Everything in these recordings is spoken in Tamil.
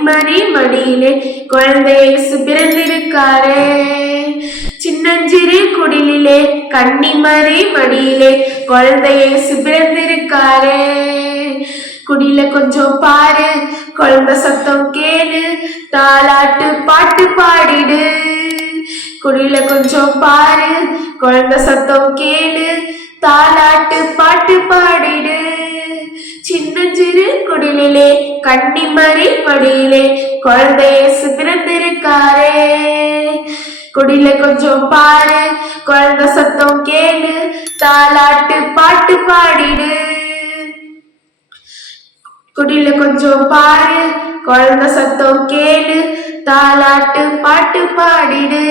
கன்னிமரி மடியிலே குழந்தை இயேசு பிறந்திருக்காரே. சின்னஞ்சிறு குடிலே கன்னிமரி மடியிலே குழந்தை இயேசு பிறந்திருக்காரே. குடில கொஞ்சம் பாரு, குழந்தை சத்தம் கேளு, தாலாட்டு பாட்டு பாடிடு. குடில கொஞ்சம் பாரு, குழந்தை சத்தம் கேளு, தாலாட்டு பாட்டு பாடிடு. சின்னஞ்சிறு குடிலே கன்னிமரி மடியிலே குழந்தை இயேசு பிறந்திருக்காரே. குடில கொஞ்சம் பாரு, குழந்தை சத்தம் கேளு, தாலாட்டு பாட்டு பாடிடு. குடில கொஞ்சம் பாரு, குழந்தை சத்தம் கேளு, தாலாட்டு பாட்டு பாடிடு.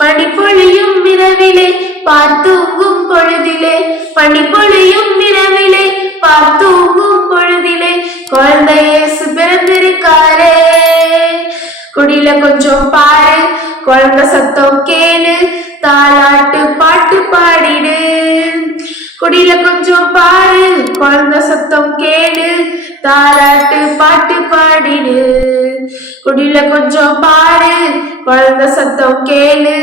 பனி பொழியும் இரவிலே பார்த்தூங்கும் பொழுதிலே, பனி பொழியும் இரவிலே பார்த்தூங்கும் பொழுதிலே குழந்தை இயேசு பிறந்திருக்காரே. குடில கொஞ்சம் பாரு, குழந்தை சத்தம் கேளு, தாலாட்டு பாட்டு பாடிடு. குடில கொஞ்சம் பாரு, குழந்தை சத்தம் கேளு, தாலாட்டு பாட்டு பாடிடு. குடில கொஞ்சம் பாரு, குழந்தை சத்தம் கேளு,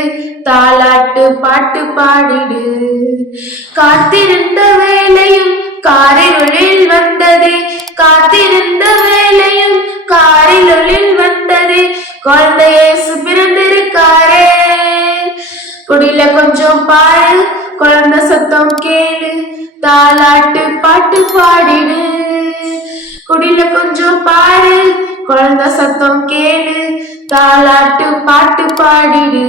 தாலாட்டு பாட்டு பாடிடு. காத்திருந்த வேளையும் காரிருளில் வந்ததே, காத்திருந்த வேளையும் காரிருளில் வந்ததே குழந்தை இயேசு பிறந்திருக்காரே. குடில கொஞ்சம் பாரு, குழந்தை சத்தம் கேளு, தாலாட்டு பாட்டு பாடிடு. குடில கொஞ்சம் பாரு, குழந்தை சத்தம் கேளு, தாலாட்டு பாட்டு பாடிடு.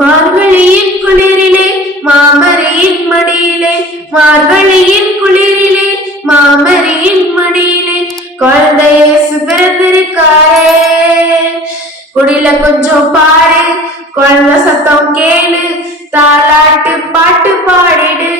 மார்கழியின் குளிரிலே மாமரியின் மடியிலே, மார்கழியின் குளிரிலே மாமரியின் மடியிலே குழந்தை இயேசு பிறந்திருக்காரே. குடில கொஞ்சம் பாரு, குழந்தை சத்தம் கேளு, தாலாட்டு பாட்டு பாடிடு.